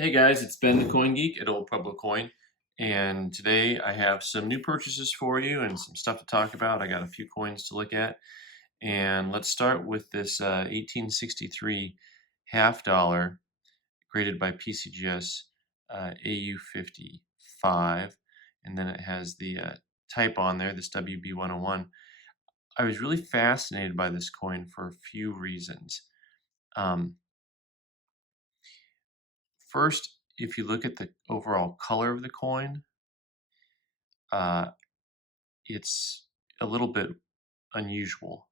Hey guys, it's Ben the Coin Geek at Old Pueblo Coin, and today I have some new purchases for you and some stuff to talk about. I got a few coins to look at, and let's start with this 1863 half dollar graded by PCGS AU55, and then it has the type on there, this WB101. I was really fascinated by this coin for a few reasons. Um, First, if you look at the overall color of the coin, uh, it's a little bit unusual.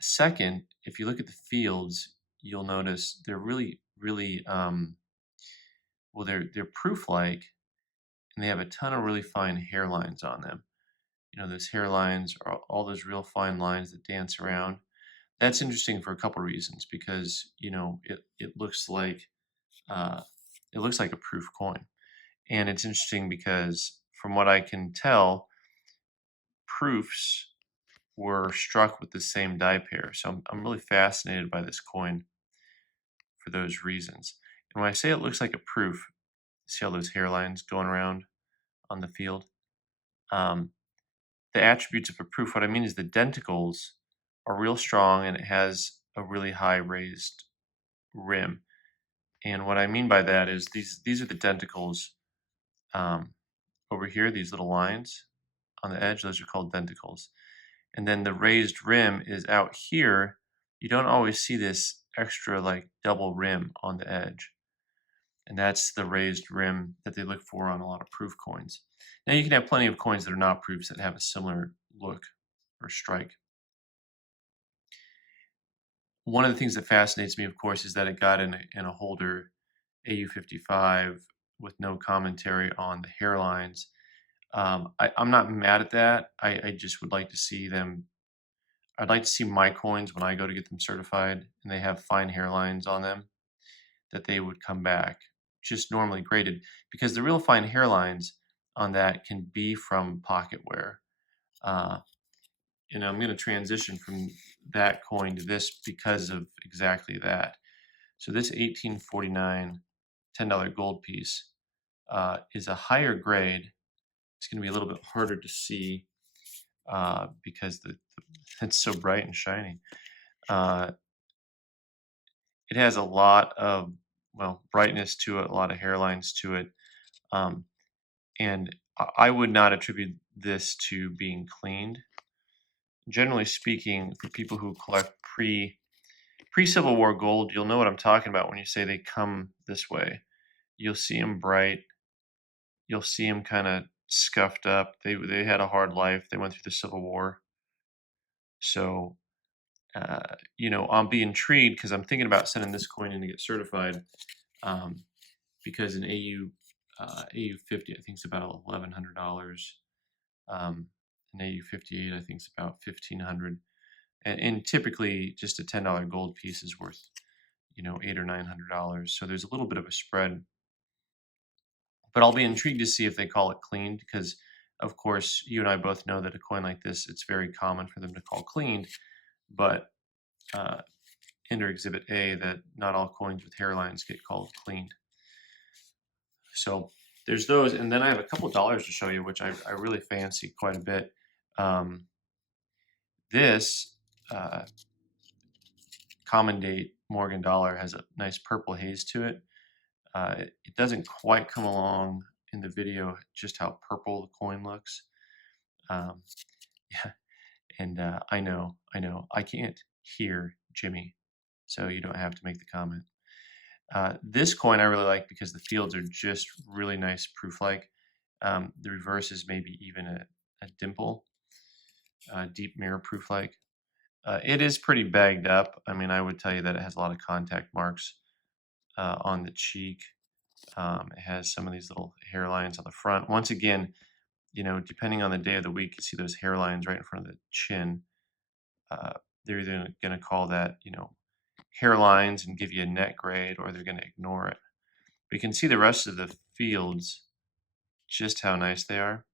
Second, if you look at the fields, you'll notice they're really well, they're proof-like, and they have a ton of really fine hairlines on them. You know, those hairlines are all those real fine lines that dance around. That's interesting for a couple reasons because uh, it looks like a proof coin, and it's interesting because from what I can tell, proofs were struck with the same die pair. So I'm really fascinated by this coin for those reasons. And when I say it looks like a proof, see all those hairlines going around on the field? Um, the attributes of a proof, what I mean is the denticles are real strong and it has a really high raised rim. And what I mean by that is these are the denticles over here, these little lines on the edge, those are called denticles. And then the raised rim is out here. You don't always see this extra like double rim on the edge. And that's the raised rim that they look for on a lot of proof coins. Now you can have plenty of coins that are not proofs that have a similar look or strike. One of the things that fascinates me, of course, is that it got in a holder AU55 with no commentary on the hairlines. I'm not mad at that. I just would like to see them. I'd like to see my coins when I go to get them certified and they have fine hairlines on them, that they would come back just normally graded, because the real fine hairlines on that can be from pocket wear. Uh, and I'm going to transition from that coin to this because of exactly that. So this 1849 $10 gold piece is a higher grade. It's going to be a little bit harder to see because it's so bright and shiny. It has a lot of, well, brightness to it, a lot of hairlines to it. Um, and I would not attribute this to being cleaned. Generally speaking, for people who collect pre-Civil War gold, you'll know what I'm talking about when you say they come this way. You'll see them bright. You'll see them kind of scuffed up. They had a hard life. They went through the Civil War. So, I'll be intrigued because I'm thinking about sending this coin in to get certified. Because an AU50 I think is about $1,100. An AU58 I think is about $1,500, and typically just a $10 gold piece is worth $800 or $900. So there's a little bit of a spread, but I'll be intrigued to see if they call it cleaned because, of course, you and I both know that a coin like this, it's very common for them to call cleaned, but enter Exhibit A that not all coins with hairlines get called cleaned. So there's those, and then I have a couple of dollars to show you, which I really fancy quite a bit. This common date Morgan dollar has a nice purple haze to it. It doesn't quite come along in the video just how purple the coin looks. Yeah, and I know, I can't hear Jimmy, so you don't have to make the comment. This coin I really like because the fields are just really nice proof-like. The reverse is maybe even a dimple, deep mirror proof-like. It is pretty bagged up. I mean, I would tell you that it has a lot of contact marks on the cheek. It has some of these little hairlines on the front. Once again, depending on the day of the week, you see those hairlines right in front of the chin. They're either going to call that, hairlines and give you a net grade, or they're going to ignore it. But you can see the rest of the fields, just how nice they are.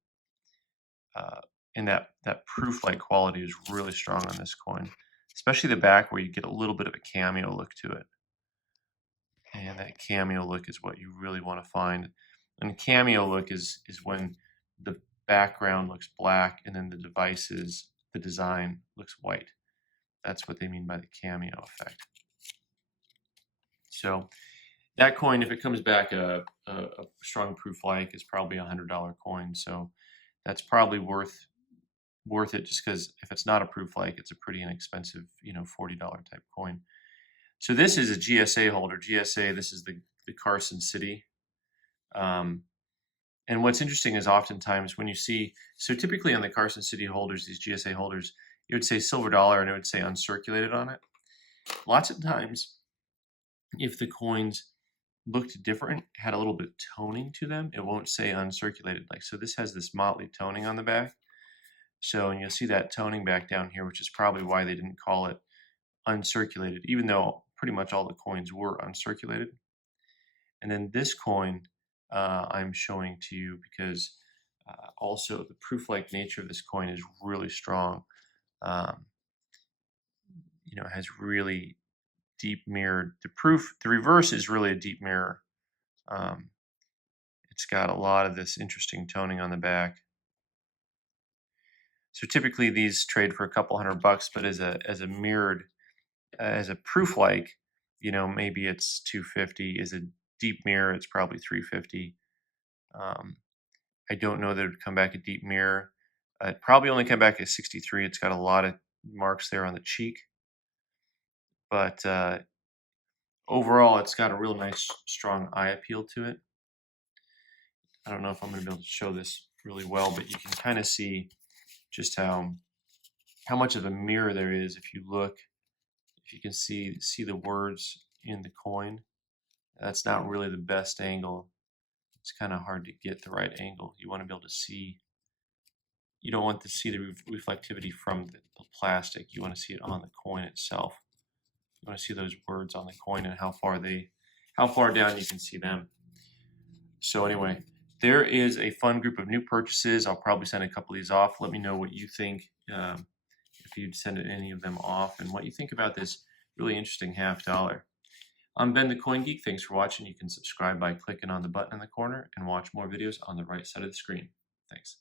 And that proof-like quality is really strong on this coin, especially the back where you get a little bit of a cameo look to it. And that Cameo Look is what you really want to find. And Cameo Look is when the background looks black and then the design looks white. That's what they mean by the cameo effect. So that coin, if it comes back a strong proof like, is probably $100 coin. So that's probably worth it, just because if it's not a proof like, it's a pretty inexpensive, $40 type coin. So this is a GSA holder. GSA, this is the Carson City. And what's interesting is oftentimes when you see, so typically on the Carson City holders, these GSA holders, it would say silver dollar and it would say uncirculated on it. Lots of times, if the coins looked different, had a little bit of toning to them, it won't say uncirculated. Like, so this has this motley toning on the back. So, and you'll see that toning back down here, which is probably why they didn't call it uncirculated, even though pretty much all the coins were uncirculated. And then this coin I'm showing to you because also the proof-like nature of this coin is really strong. It has really deep mirrored. The reverse is really a deep mirror. It's got a lot of this interesting toning on the back. So typically these trade for a couple $100, but as a mirrored, as a proof-like, maybe it's $250. As a deep mirror, it's probably $350. I don't know that it would come back a deep mirror. It probably only come back at 63. It's got a lot of marks there on the cheek, but overall, it's got a real nice, strong eye appeal to it. I don't know if I'm going to be able to show this really well, but you can kind of see just how much of a mirror there is if you look. If you can see the words in the coin, that's not really the best angle. It's kind of hard to get the right angle. You want to be able to see. You don't want to see the reflectivity from the plastic. You want to see it on the coin itself. You want to see those words on the coin and how far down you can see them. So anyway, there is a fun group of new purchases. I'll probably send a couple of these off. Let me know what you think, if you'd send any of them off, and what you think about this really interesting $50. I'm Ben the Coin Geek. Thanks for watching. You can subscribe by clicking on the button in the corner and watch more videos on the right side of the screen. Thanks.